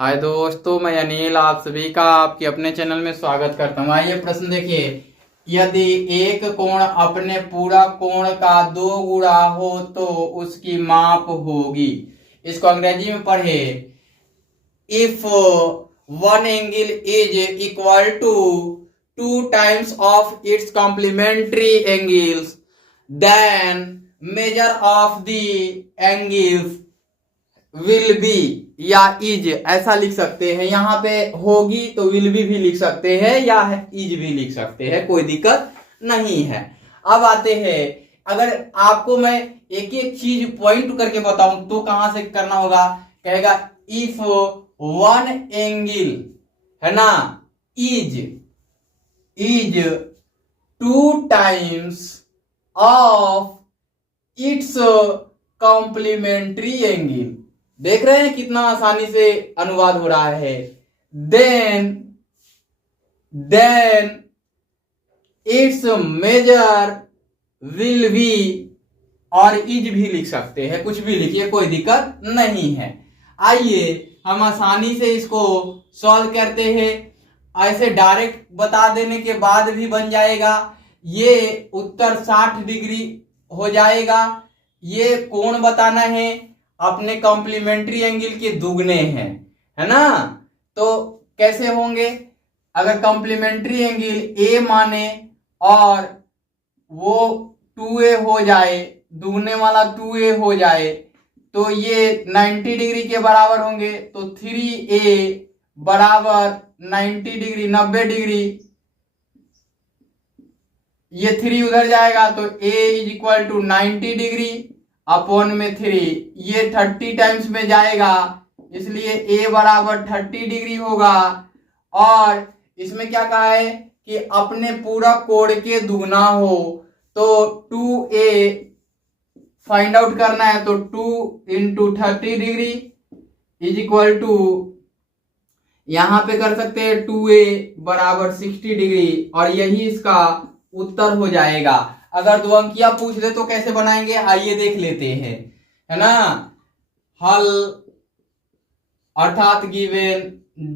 हाय दोस्तों, मैं अनिल आप सभी का आपके अपने चैनल में स्वागत करता हूँ। आइए प्रश्न देखिए। यदि एक कोण अपने पूरा कोण का 2 गुणा हो तो उसकी माप होगी। इसको अंग्रेजी में पढ़े। If one angle is equal to 2 times of its complementary angles then measure of the angles will be या इज, ऐसा लिख सकते हैं। यहां पे होगी तो विल बी भी लिख सकते हैं या इज भी लिख सकते हैं, कोई दिक्कत नहीं है। अब आते हैं, अगर आपको मैं एक एक चीज पॉइंट करके बताऊं तो कहां से करना होगा। कहेगा इफ वन एंगल है ना is 2 times of its complementary angle. देख रहे हैं कितना आसानी से अनुवाद हो रहा है। Then its measure will be, और इज भी लिख सकते हैं, कुछ भी लिखिए, कोई दिक्कत नहीं है। आइए हम आसानी से इसको सॉल्व करते हैं। ऐसे डायरेक्ट बता देने के बाद भी बन जाएगा। ये उत्तर 60 डिग्री हो जाएगा। ये कोण बताना है, अपने कॉम्प्लीमेंट्री एंगल के दुगने हैं, है ना। तो कैसे होंगे, अगर कॉम्प्लीमेंट्री एंगल ए माने और वो 2a हो जाए, दुगने वाला 2a हो जाए, तो ये 90 डिग्री के बराबर होंगे। तो 3a बराबर 90 डिग्री, 90 डिग्री। ये 3 उधर जाएगा तो a is equal to 90 degree upon में 3। ये 30 टाइम्स में जाएगा, इसलिए a बराबर 30 डिग्री होगा। और इसमें क्या कहा है कि अपने पूरा कोण के दुगना हो, तो 2a फाइंड आउट करना है। तो 2 into 30 degree is equal to, यहां पे कर सकते हैं 2a बराबर 60 डिग्री, और यही इसका उत्तर हो जाएगा। अगर 2 अंकिया पूछ दे तो कैसे बनाएंगे, आइए देख लेते हैं, है ना। हल अर्थात गिवन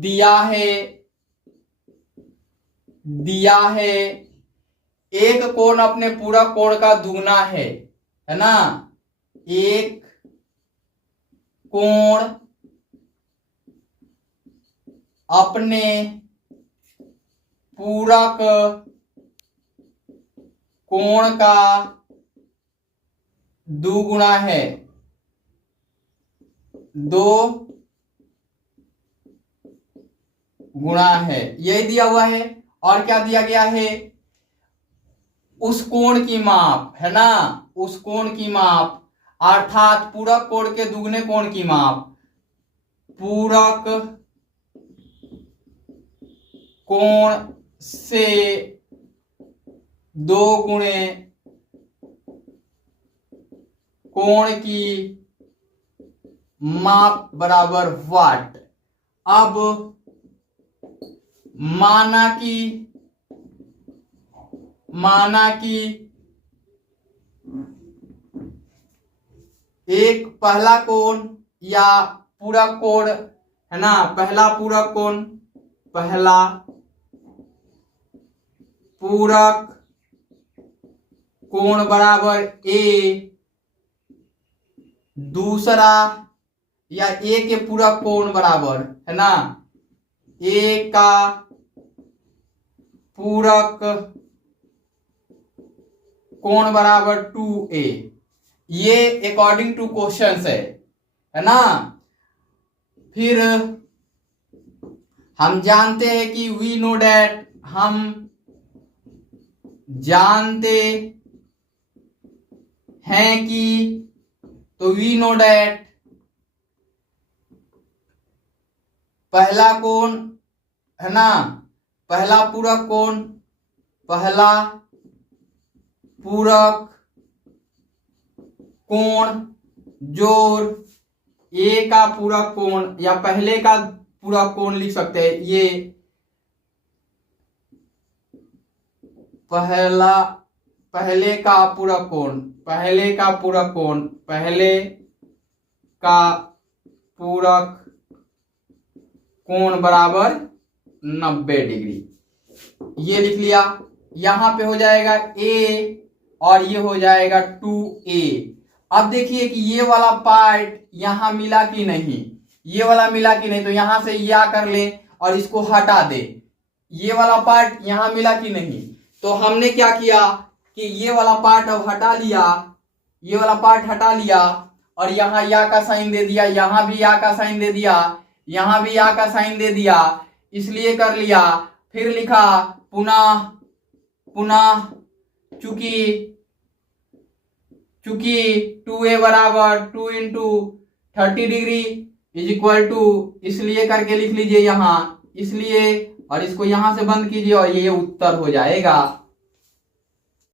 दिया है एक कोण अपने पूरा कोण का दुगना है ना। एक कोण अपने पूरक कोण का दुगुना है, 2 गुणा है, यही दिया हुआ है। और क्या दिया गया है, उस कोण की माप, है ना, उस कोण की माप अर्थात पूरक कोण के दुगने कोण की माप। पूरक कोण से 2 गुणे कोण की माप बराबर वाट। अब माना कि एक पहला कोण या पूरा कोण, है ना, पहला पूरक कोण बराबर a, दूसरा या a के पूरा कोण बराबर, है ना, a का पूरक कोण बराबर 2a। ये अकॉर्डिंग टू क्वेश्चंस है ना। फिर हम जानते हैं कि वी नो डैट, हम जानते हैं कि, तो वी नो डैट पहला कोण, है ना, पहला पूरक कोण जोड़ ए का पूरक कोण, या पहले का पूरक कोण लिख सकते हैं। ये पहले का पूरक कोण, पहले का पूरक कोण बराबर 90 डिग्री। ये लिख लिया। यहां पे हो जाएगा ए और ये हो जाएगा 2a। अब देखिए कि ये वाला पार्ट यहां मिला कि नहीं, ये वाला मिला कि नहीं, तो यहां से या कर लें और इसको हटा दे। ये वाला पार्ट यहां मिला कि नहीं, तो हमने क्या किया कि ये वाला पार्ट अब हटा लिया, ये वाला पार्ट हटा लिया और यहाँ या का साइन दे दिया, यहां भी या का साइन दे दिया, यहां भी या का साइन दे दिया, इसलिए कर लिया। फिर लिखा पुनः पुनः चूंकि 2a बराबर 2 into 30 degree is equal to, इसलिए करके लिख लीजिए यहां, इसलिए, और इसको यहां से बंद कीजिए और ये उत्तर हो जाएगा।